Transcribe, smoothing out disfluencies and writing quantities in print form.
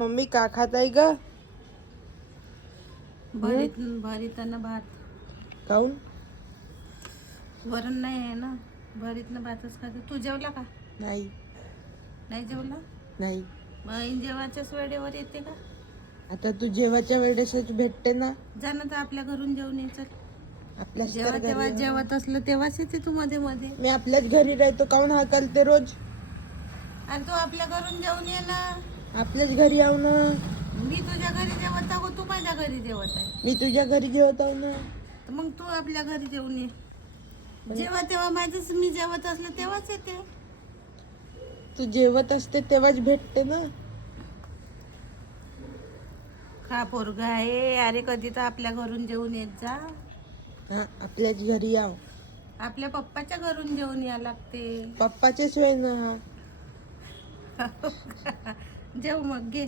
Mummy का खात आहे ग? भरीत भात. काऊन? वरण नाही आहे ना, भरीतनं भातच खाते. तू जेवला का? नाही. नाही जेवला? नाही. मग जेवाच्याच वेळेवर येते का? आता तू जेवाच्या वेळेसच भेटते ना. जा ना तर आपल्या घरून जेवून ये. चल, आपल्याच जेव्हा तर तेव्हा घरी जेवत असलं तेव्हाच येते तू मध्ये मध्ये. मी आपल्याच घरी राहतो. काऊन हाकलते रोज? आणि तू आपल्या घरून जेवून ये ना. आपल्याच घरी आव ना. मी तुझ्या घरी जेवत आहो, तू माझ्या घरी जेवत आहे. मी तुझ्या घरी जेवत आव ना. तर मग तू आपल्या घरी जेवून ये. जेव्हा तेव्हा माझंच मी जेवत असलं तेव्हाच येते. तू जेवत असते तेव्हाच भेटते ना. खा पोरगा आहे. अरे कधी तर आपल्या घरून जेवून येत जा. हा, आपल्याच घरी आव. आपल्या पप्पाच्या घरून जेवून या लागते. पप्पाचेच वेळ ना. जेव मग घे.